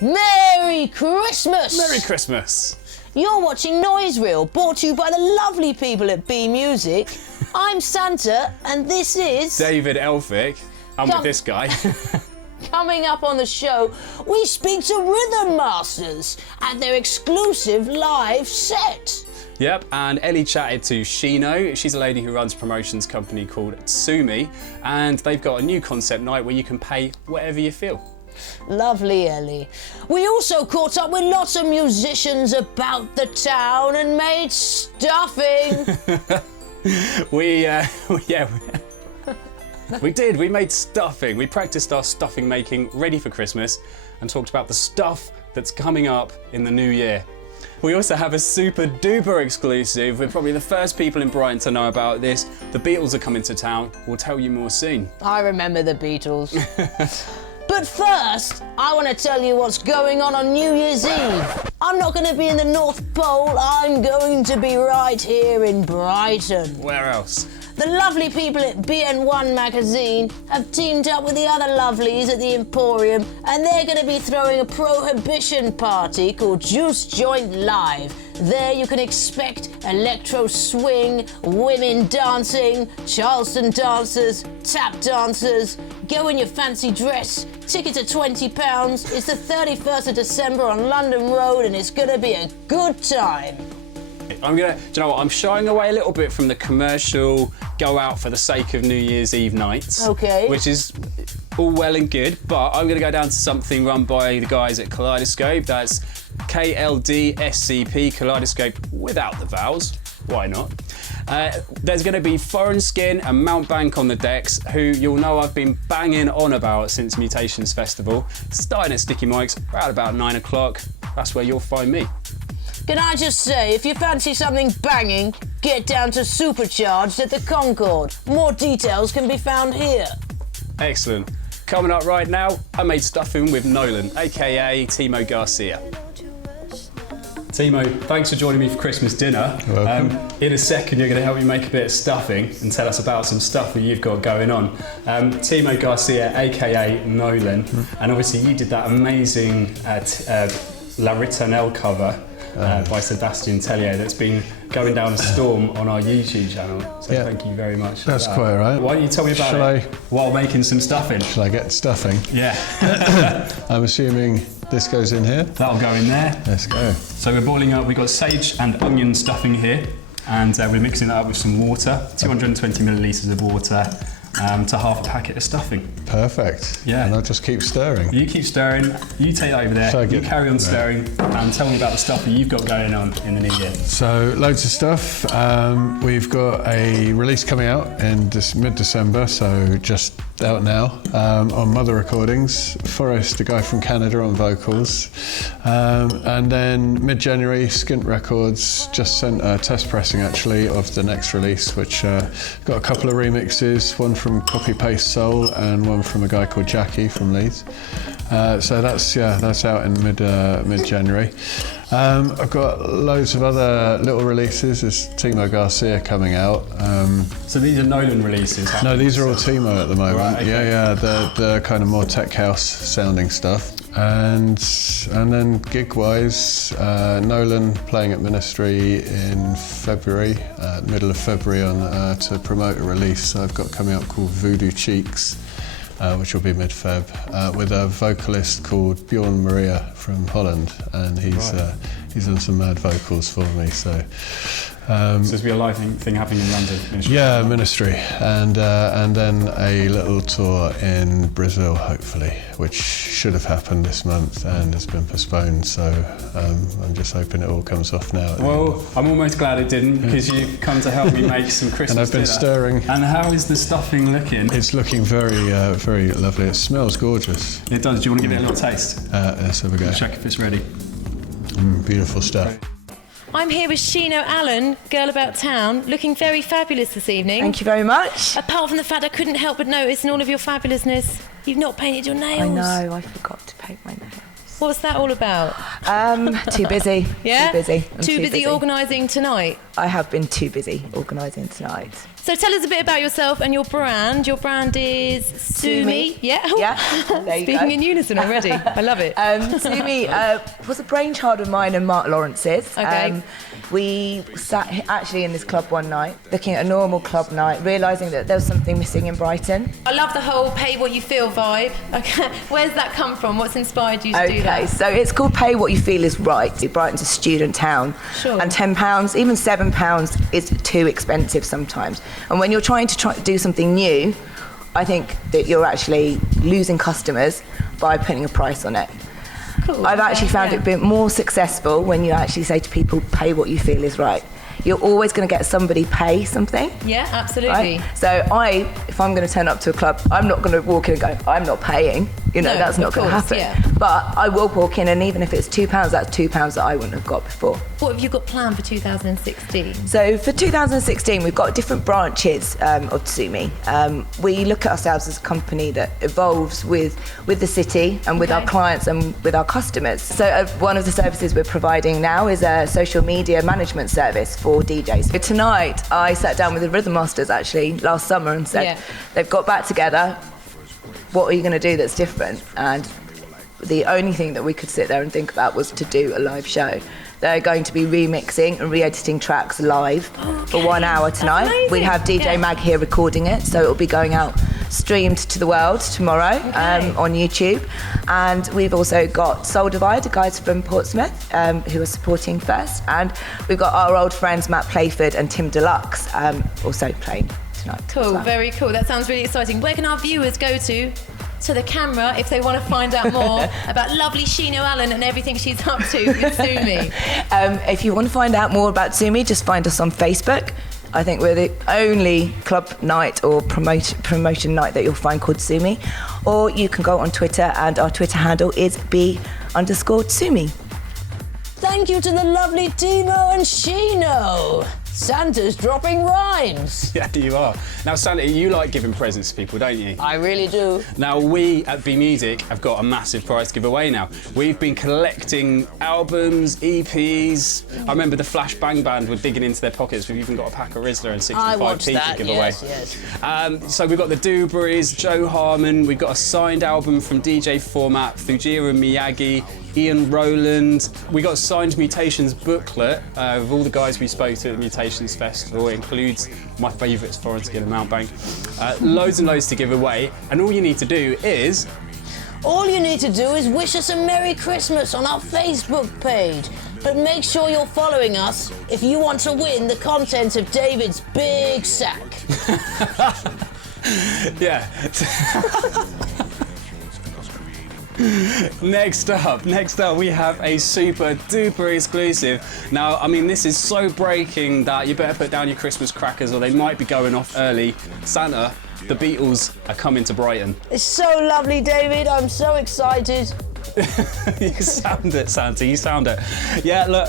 Merry Christmas! Merry Christmas! You're watching Noise Reel, brought to you by the lovely people at Bmusic. I'm Santa, and this is... David Elphick. I'm with this guy. Coming up on the show, we speak to Rhythm Masters at their exclusive live set. Yep, and Ellie chatted to Chino. She's a lady who runs a promotions company called Tsumi, and they've got a new concept night where you can pay whatever you feel. Lovely, Ellie. We also caught up with lots of musicians about the town and made stuffing. We did. We made stuffing. We practiced our stuffing making ready for Christmas and talked about the stuff that's coming up in the new year. We also have a super duper exclusive. We're probably the first people in Brighton to know about this. The Beatles are coming to town. We'll tell you more soon. I remember the Beatles. But first, I want to tell you what's going on New Year's Eve. I'm not going to be in the North Pole. I'm going to be right here in Brighton. Where else? The lovely people at BN1 magazine have teamed up with the other lovelies at the Emporium, and they're going to be throwing a prohibition party called Juice Joint Live. There you can expect electro swing, women dancing, Charleston dancers, tap dancers. Go in your fancy dress. Tickets are £20. It's the 31st of December on London Road, and it's going to be a good time. Do you know what? I'm shying away a little bit from the commercial go out for the sake of New Year's Eve nights. Okay. Which is all well and good, but I'm going to go down to something run by the guys at Kaleidoscope. That's KLDSCP, Kaleidoscope without the vowels. Why not? There's going to be Foreign Skin and Mount Bank on the decks, who you'll know I've been banging on about since Mutations Festival. Starting at Sticky Mike's around about 9 o'clock. That's where you'll find me. Can I just say, if you fancy something banging, get down to Supercharged at the Concord. More details can be found here. Excellent. Coming up right now, I made stuffing with Nolan, aka Timo Garcia. Timo, thanks for joining me for Christmas dinner. You're welcome. In a second, you're going to help me make a bit of stuffing and tell us about some stuff that you've got going on. Timo Garcia, aka Nolan, and obviously you did that amazing La Ritournelle cover by Sebastian Tellier that's been going down a storm on our YouTube channel. So thank you very much. That's quite all right. Why don't you tell me about it while making some stuffing? Shall I get stuffing? Yeah. I'm assuming this goes in here. That'll go in there. Let's go. So we're boiling up, we've got sage and onion stuffing here, and we're mixing that up with some water, 220 millilitres of water, to half a packet of stuffing. Perfect. Yeah. And I'll just keep stirring. You keep stirring, you take that over there, you carry on stirring, and tell me about the stuff that you've got going on in the new year. So, loads of stuff. We've got a release coming out in mid-December, so just out now, on Mother Recordings. Forrest, a guy from Canada, on vocals. And then mid-January, Skint Records just sent a test pressing, actually, of the next release, which got a couple of remixes, one from Copy Paste Soul and one from a guy called Jackie from Leeds. So that's out in mid-January. I've got loads of other little releases. There's Timo Garcia coming out. So these are Nolan releases? No, these are all Timo at the moment. Right, okay. Yeah, the kind of more tech house sounding stuff. And then gig-wise, Nolan playing at Ministry in February, middle of February, to promote a release I've got coming up called Voodoo Cheeks, which will be mid-Feb, with a vocalist called Bjorn Maria from Holland, and he's done some mad vocals for me. So there's be a live thing happening in London. Ministry. Yeah, Ministry, and then a little tour in Brazil, hopefully, which should have happened this month and has been postponed. So I'm just hoping it all comes off now. Well, I'm almost glad it didn't, because you've come to help me make some Christmas And I've been stirring. And how is the stuffing looking? It's looking very, very lovely. It smells gorgeous. It does. Do you want to give it a little taste? Let's have a go. Check if it's ready. Beautiful stuff. I'm here with Chino Allen, Girl About Town, looking very fabulous this evening. Thank you very much. Apart from the fact I couldn't help but notice in all of your fabulousness, you've not painted your nails. I know, I forgot to paint my nails. What's that all about? Too busy. Yeah? Too busy. I'm too busy organising tonight? I have been too busy organising tonight. So tell us a bit about yourself and your brand. Your brand is Tsumi. Yeah. There you Speaking go. in unison already. I love it. Tsumi was a brainchild of mine and Mark Lawrence's. Okay. We sat actually in this club one night, looking at a normal club night, realising that there was something missing in Brighton. I love the whole pay what you feel vibe. Okay. Where's that come from? What's inspired you to do that? Okay, so it's called Pay What You Feel Is Right. Brighton's a student town. Sure. And £10, even £7 is too expensive sometimes. And when you're trying to do something new, I think that you're actually losing customers by putting a price on it. Cool. I've actually found Yeah. it a bit more successful when you actually say to people, pay what you feel is right. You're always going to get somebody pay something. Yeah, absolutely. Right? So if I'm going to turn up to a club, I'm not going to walk in and go, I'm not paying. You know, No, that's not of going to course, happen. yeah. But I will walk in, and even if it's £2, that's £2 that I wouldn't have got before. What have you got planned for 2016? So for 2016, we've got different branches of Tsumi. We look at ourselves as a company that evolves with the city and with our clients and with our customers. So one of the services we're providing now is a social media management service for DJs. So tonight, I sat down with the Rhythm Masters actually last summer and said, they've got back together. What are you going to do that's different? And the only thing that we could sit there and think about was to do a live show. They're going to be remixing and re-editing tracks live for 1 hour tonight. We have DJ Mag here recording it, so it'll be going out streamed to the world tomorrow on YouTube. And we've also got Soul Divide, the guys from Portsmouth, who are supporting first. And we've got our old friends Matt Playford and Tim Deluxe also playing tonight. Cool, very cool. That sounds really exciting. Where can our viewers go to the camera if they want to find out more about lovely Chino Allen and everything she's up to with Tsumi? If you want to find out more about Tsumi, just find us on Facebook. I think we're the only club night or promotion night that you'll find called Tsumi. Or you can go on Twitter, and our Twitter handle is _Tsumi. Thank you to the lovely Timo and Chino. Santa's dropping rhymes. Yeah, you are. Now, Santa, you like giving presents to people, don't you? I really do. Now, we at Bmusic have got a massive prize to give away now. We've been collecting albums, EPs. I remember the Flash Bang Band were digging into their pockets. We've even got a pack of Rizzler and 65p to give away. Yes. So we've got the Dewberrys, Joe Harmon. We've got a signed album from DJ Format, Fujira Miyagi, Ian Rowland. We got a signed Mutations booklet of all the guys we spoke to at the Mutations Festival. It includes my favourites, Florence Gill and Mountbank. Loads and loads to give away. And all you need to do is... All you need to do is wish us a Merry Christmas on our Facebook page. But make sure you're following us if you want to win the contents of David's big sack. Yeah. Next up, we have a super duper exclusive. Now, I mean, this is so breaking that you better put down your Christmas crackers or they might be going off early. Santa, the Beatles are coming to Brighton. It's so lovely, David. I'm so excited. You sound it, Santa, you sound it. Yeah, look,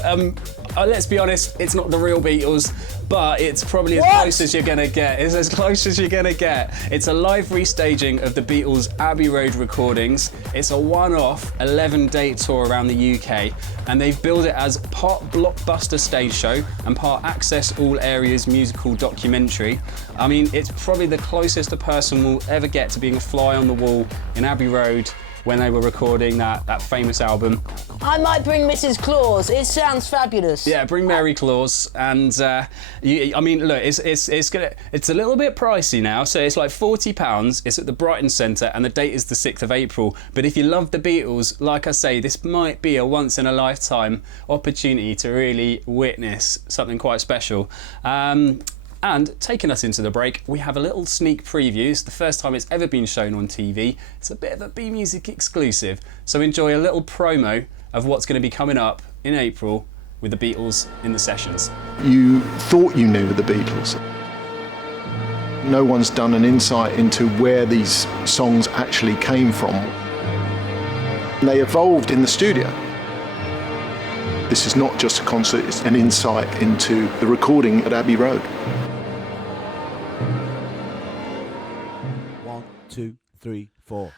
let's be honest, it's not the real Beatles, but it's probably as close as you're gonna get. It's as close as you're gonna get. It's a live restaging of the Beatles' Abbey Road recordings. It's a one-off 11-date tour around the UK, and they've billed it as part blockbuster stage show and part access all areas musical documentary. I mean, it's probably the closest a person will ever get to being a fly on the wall in Abbey Road when they were recording that famous album. I might bring Mrs. Claus. It sounds fabulous. Yeah, bring Mary Claus, and I mean, look, it's a little bit pricey now, so it's like £40. It's at the Brighton Centre, and the date is the 6th of April. But if you love the Beatles, like I say, this might be a once-in-a-lifetime opportunity to really witness something quite special. And taking us into the break, we have a little sneak preview. It's the first time it's ever been shown on TV. It's a bit of a Bmusic exclusive. So enjoy a little promo of what's going to be coming up in April with the Beatles in the sessions. You thought you knew the Beatles. No one's done an insight into where these songs actually came from. They evolved in the studio. This is not just a concert, it's an insight into the recording at Abbey Road. 1, 2, 3, 4.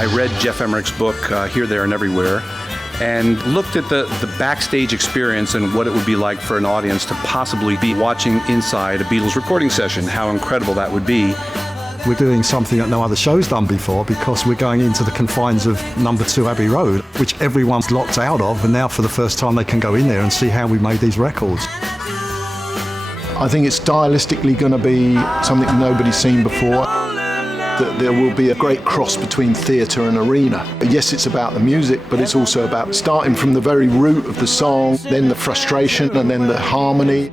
I read Jeff Emmerich's book, Here, There and Everywhere, and looked at the backstage experience and what it would be like for an audience to possibly be watching inside a Beatles recording session, how incredible that would be. We're doing something that no other show's done before because we're going into the confines of number 2 Abbey Road, which everyone's locked out of, and now for the first time they can go in there and see how we made these records. I think it's stylistically going to be something nobody's seen before. That there will be a great cross between theatre and arena. Yes, it's about the music, but it's also about starting from the very root of the song, then the frustration, and then the harmony.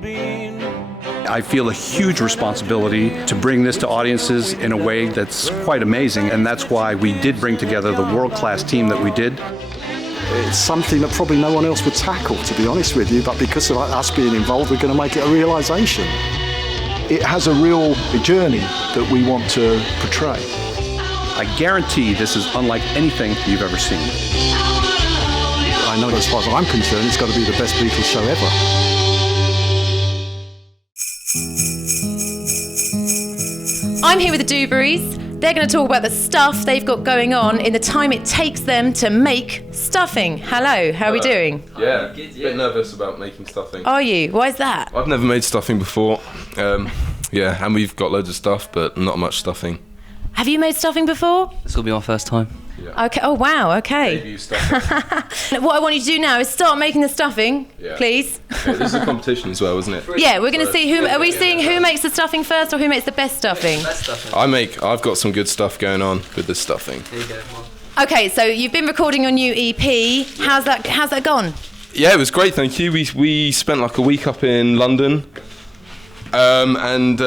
I feel a huge responsibility to bring this to audiences in a way that's quite amazing, and that's why we did bring together the world-class team that we did. It's something that probably no one else would tackle, to be honest with you, but because of us being involved, we're going to make it a realisation. It has a real journey that we want to portray. I guarantee this is unlike anything you've ever seen. I know as far as I'm concerned, it's got to be the best Beatles show ever. I'm here with the Dubarrys. They're going to talk about the stuff they've got going on in the time it takes them to make stuffing. Hello, how are we doing? Yeah, a bit nervous about making stuffing. Are you? Why is that? I've never made stuffing before. Yeah, and we've got loads of stuff, but not much stuffing. Have you made stuffing before? This will be my first time. Yeah. Okay. Oh, wow, okay. Debut stuffing. What I want you to do now is start making the stuffing, Yeah. please. Yeah, this is a competition as well, isn't it? Yeah, we're going to see who. Are we seeing who makes the stuffing first or who makes the best stuffing? I've got some good stuff going on with this stuffing. Here you go. Okay, so you've been recording your new EP. How's that gone? Yeah, it was great, thank you. We spent like a week up in London, and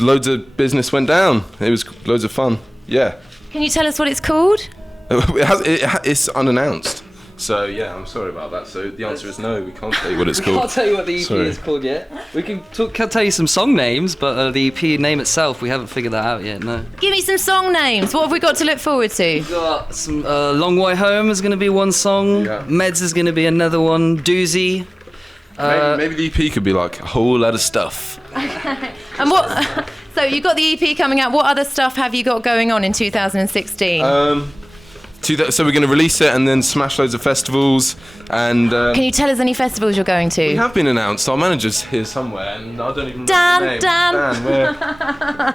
loads of business went down. It was loads of fun. Yeah. Can you tell us what it's called? It's unannounced. So yeah, I'm sorry about that. So the answer is no, we can't tell you what it's We called. can't tell you what the EP is called yet. We can tell you some song names, but the EP name itself, we haven't figured that out yet, no. Give me some song names. What have we got to look forward to? We've got some Long Way Home is going to be one song. Yeah. Meds is going to be another one. Doozy. Maybe the EP could be like a whole lot of stuff. And what? So you've got the EP coming out. What other stuff have you got going on in 2016? So we're going to release it and then smash loads of festivals. And Can you tell us any festivals you're going to? we have been announced. Our manager's here somewhere, and I don't even remember his name. Dan.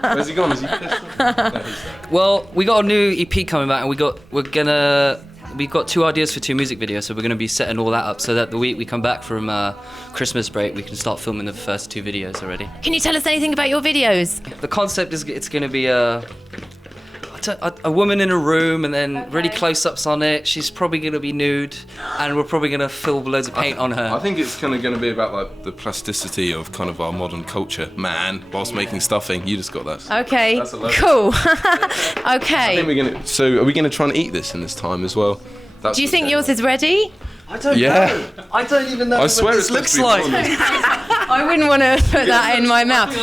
Where's he gone? Is he pissed off? No, he's there. Well, we got a new EP coming out, and we've got 2 ideas for 2 music videos, so we're going to be setting all that up so that the week we come back from Christmas break, we can start filming the first 2 videos already. Can you tell us anything about your videos? The concept is it's going to be a woman in a room and then really close-ups on it. She's probably going to be nude, and we're probably going to fill loads of paint on her. I think it's kind of going to be about like the plasticity of kind of our modern culture, man. Whilst making stuffing, you just got that. Okay, That's a lovely- cool. I Okay. think So are we going to try and eat this in this time as well? Do you think yours is ready? I don't Yeah. know. I don't even know I what swear this it's looks supposed to be like. I wouldn't want to put that in my mouth.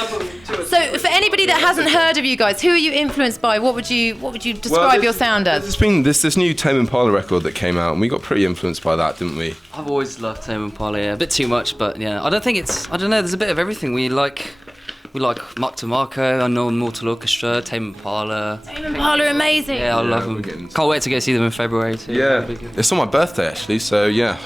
So, for anybody that hasn't heard of you guys, who are you influenced by? What would you describe your sound as? There's been this new Tame Impala record that came out, and we got pretty influenced by that, didn't we? I've always loved Timo Impala, yeah. A bit too much, but yeah. I don't know, there's a bit of everything. We like Mark DeMarco, Unknown Mortal Orchestra, Tame Impala. Tame Impala, amazing. Yeah, I love them. Can't wait to go see them in February too. Yeah, it's on my birthday actually, so yeah,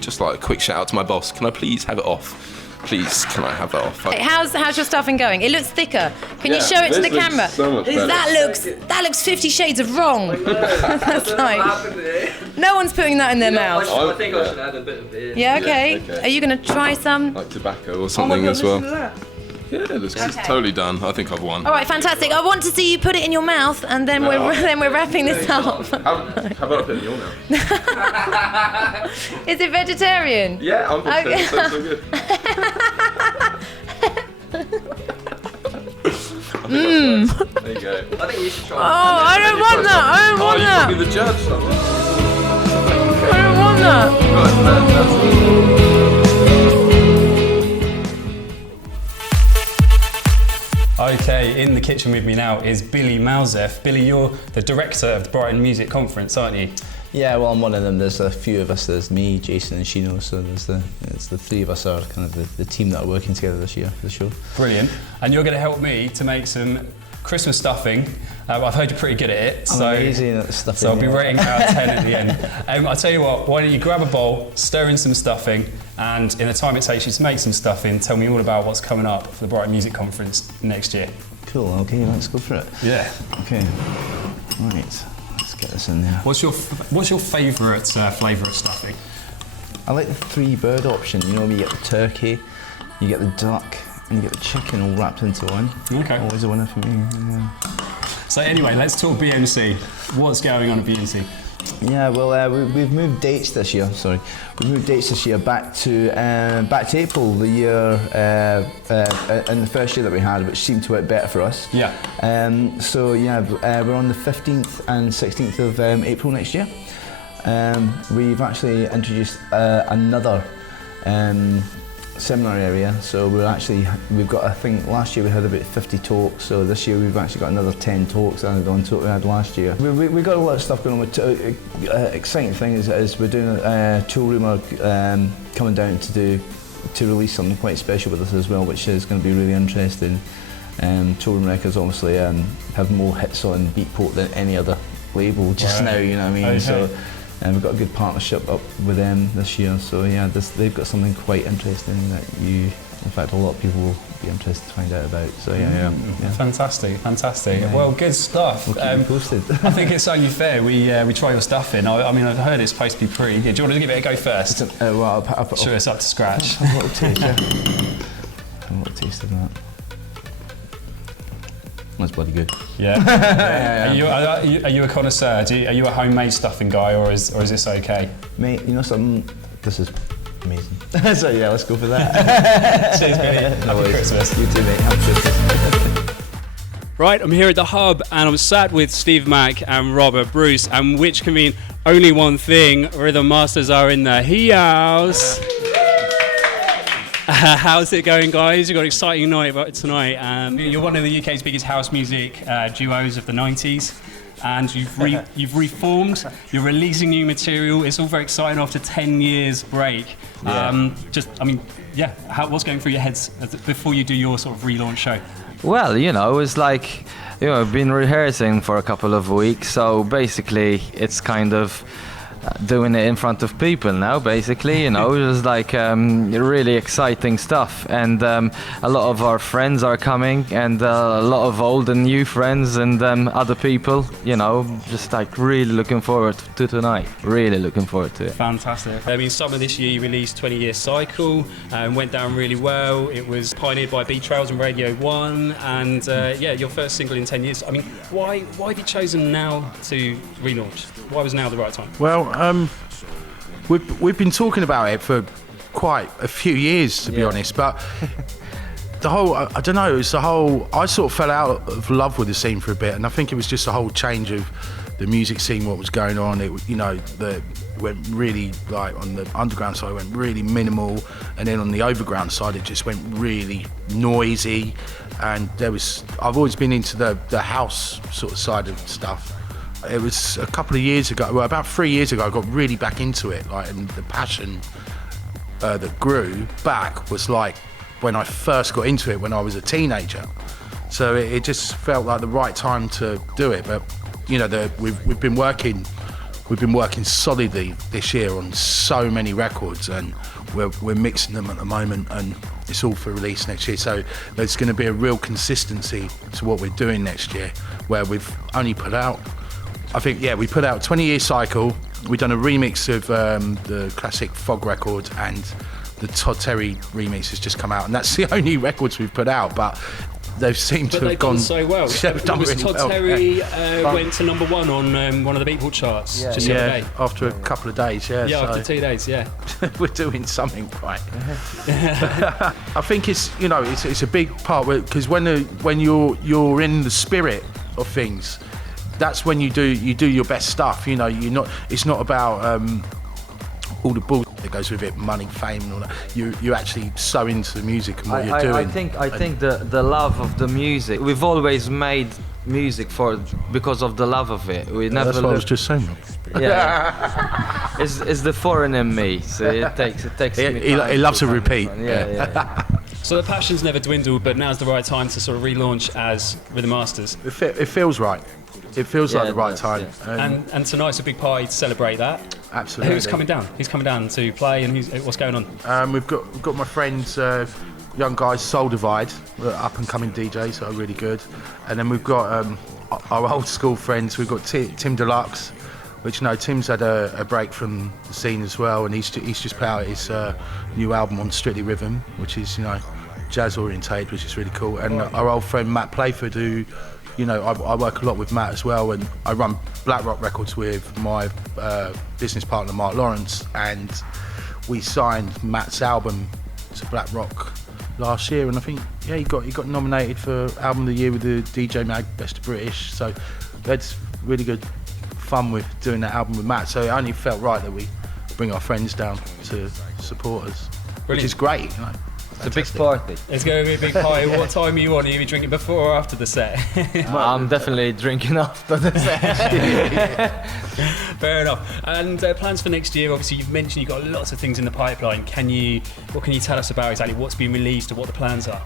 just like a quick shout out to my boss. Can I please have it off? Please, can I have that off? Hey, how's your stuffing going? It looks thicker. Can you show it to the this looks camera? so much better. That looks 50 Shades of wrong. That's like no one's putting that in their mouth. I think I should add a bit of beer. Yeah, okay. okay. Are you gonna try some? Like tobacco or something as well. Yeah, it's totally done. I think I've won. All right, fantastic. I want to see you put it in your mouth, and then we're wrapping this up. How about I put it in your mouth? Is it vegetarian? Yeah, I'm vegetarian, so it's all good. There you go. I think you should try. Oh, I don't want that. I don't want You that. can be the judge. I don't want that. Okay, in the kitchen with me now is Billy Mauseth. Billy, you're the director of the Brighton Music Conference, aren't you? Yeah, well, I'm one of them. There's a few of us. There's me, Jason, and Chino. So it's the 3 of us are kind of the team that are working together this year for the show. Brilliant. And you're going to help me to make some Christmas stuffing. I've heard you're pretty good at it. I'm amazing at stuffing. So I'll be rating out of 10 at the end. I'll tell you what, why don't you grab a bowl, stir in some stuffing, and in the time it takes you to make some stuffing, tell me all about what's coming up for the Brighton Music Conference next year. Cool, okay, let's go for it. Yeah. Okay, right, let's get this in there. What's your favourite flavour of stuffing? I like the 3-bird option. You know, you get the turkey, you get the duck, and you get the chicken all wrapped into one. Okay. Always a winner for me. Yeah. So anyway, let's talk BMC. What's going on at BMC? Yeah, well, we've moved dates this year. Sorry, we've moved dates this year back to April, the year in the first year that we had, which seemed to work better for us. Yeah. So yeah, we're on the 15th and 16th of April next year. We've actually introduced another seminar area, so we've got, I think last year we had about 50 talks, so this year we've actually got another 10 talks added on to what we had last year. We got a lot of stuff going on. Exciting thing is we're doing a tool room coming down to release something quite special with us as well, which is going to be really interesting. Toolroom Records obviously have more hits on Beatport than any other label just now, you know what I mean? Okay. So we've got a good partnership up with them this year, so yeah, they've got something quite interesting that in fact a lot of people will be interested to find out about, so yeah. Fantastic. Yeah. Well, good stuff. We'll keep you posted. I think it's only fair we try your stuff in. I mean, I've heard it's supposed to be pretty good. Do you want to give it a go first? Sure, it's up to scratch. Have a little taste, yeah. Have a little taste of that. That's bloody good. Yeah. Are you a connoisseur? Are you a homemade stuffing guy, or is this okay? Mate, you know something? This is amazing. So yeah, let's go for that. Cheers, mate. Happy Christmas. You too, mate. Happy Christmas. Right, I'm here at the Hub, and I'm sat with Steve Mack and Robert Bruce, and which can mean only one thing: Rhythm Masters are in the house. How's it going, guys? You've got an exciting night tonight. You're one of the UK's biggest house music duos of the 90s, and you've reformed. You're releasing new material. It's all very exciting after 10 years break. What's going through your heads before you do your sort of relaunch show? Well, it was like, I've been rehearsing for a couple of weeks, so basically it's kind of doing it in front of people now, basically, just like really exciting stuff, and a lot of our friends are coming, and a lot of old and new friends, and other people, just like really looking forward to tonight, really looking forward to it. Fantastic. I mean, summer this year you released 20-Year Cycle, went down really well. It was pioneered by Beat Trails and Radio 1, and your first single in 10 years. I mean, why have you chosen now to relaunch? Why was now the right time? Well, we've been talking about it for quite a few years, to be honest, but the whole, I don't know, it's the whole, I sort of fell out of love with the scene for a bit, and I think it was just a whole change of the music scene, what was going on. It went really, like on the underground side, it went really minimal, and then on the overground side it just went really noisy, and I've always been into the house sort of side of stuff. It was a couple of years ago, well, about 3 years ago, I got really back into it, and the passion that grew back was like when I first got into it when I was a teenager. So it just felt like the right time to do it. But we've been working solidly this year on so many records, and we're mixing them at the moment, and it's all for release next year. So there's going to be a real consistency to what we're doing next year, where we've only put out, I think, we put out 20-Year Cycle. We've done a remix of the classic Fog record, and the Todd Terry remix has just come out, and that's the only records we've put out, but they've seemed to have gone so well. They've done really Todd well. Terry went to number 1 on one of the Beatport charts just the other day. After a couple of days, after 2 days, we're doing something right. I think it's a big part, because when you're in the spirit of things, that's when you do your best stuff. It's not about all the bullshit that goes with it, money, fame, and all that. You actually so into the music and what you're doing. I think the love of the music. We've always made music because of the love of it. We never. That's what I was just saying. It's the foreign in me, so it takes me. He loves to repeat. Yeah. So the passion's never dwindled, but now's the right time to sort of relaunch as Rhythm Masters. It feels right. It feels like the right time. And tonight's a big party to celebrate that. Absolutely. Who's coming down? Who's coming down to play, and what's going on? We've got my friends, young guys, Soul Divide, up and coming DJs, so really good. And then we've got our old school friends. We've got Tim Deluxe, which Tim's had a break from the scene as well, and he's just put out his new album on Strictly Rhythm, which is jazz orientated, which is really cool. And our old friend Matt Playford, who I work a lot with Matt as well, and I run Black Rock Records with my business partner Mark Lawrence, and we signed Matt's album to Black Rock last year, and I think he got nominated for Album of the Year with the DJ Mag Best of British. So we had really good fun with doing that album with Matt. So it only felt right that we bring our friends down to support us, which is great. It's a big party. It's going to be a big party. What time are you on? Are you drinking before or after the set? I'm definitely drinking after the set. Fair enough. And plans for next year? Obviously, you've mentioned you've got lots of things in the pipeline. What can you tell us about exactly what's been released or what the plans are?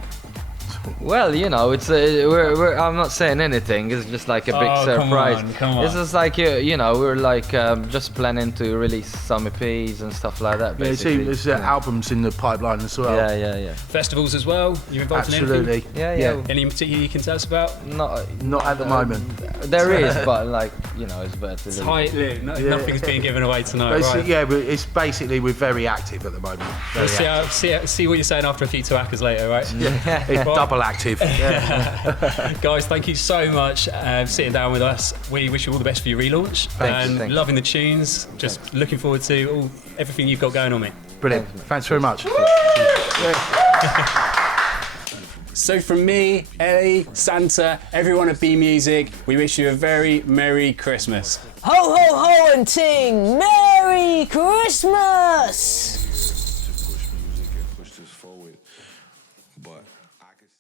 Well, it's I'm not saying anything. It's just like a big surprise. Come on. It's just like we're like just planning to release some EPs and stuff like that. Basically, there's albums in the pipeline as well. Yeah. Festivals as well. You involved Absolutely. in anything? Yeah. Any in particular you can tell us about? Not at the moment. There is, but it's better to leave. Tight-lipped. Nothing's being given away tonight. But Right. but it's basically we're very active at the moment. We'll see what you're saying after a few twackers later, right? It's double active. Guys, thank you so much for sitting down with us. We wish you all the best for your relaunch. Thank you. Loving the tunes. Just looking forward to everything you've got going on, mate. Brilliant. Thanks very much. So from me, Ellie, Santa, everyone at Bmusic, we wish you a very Merry Christmas. Ho, ho, ho, and ting! Merry Christmas!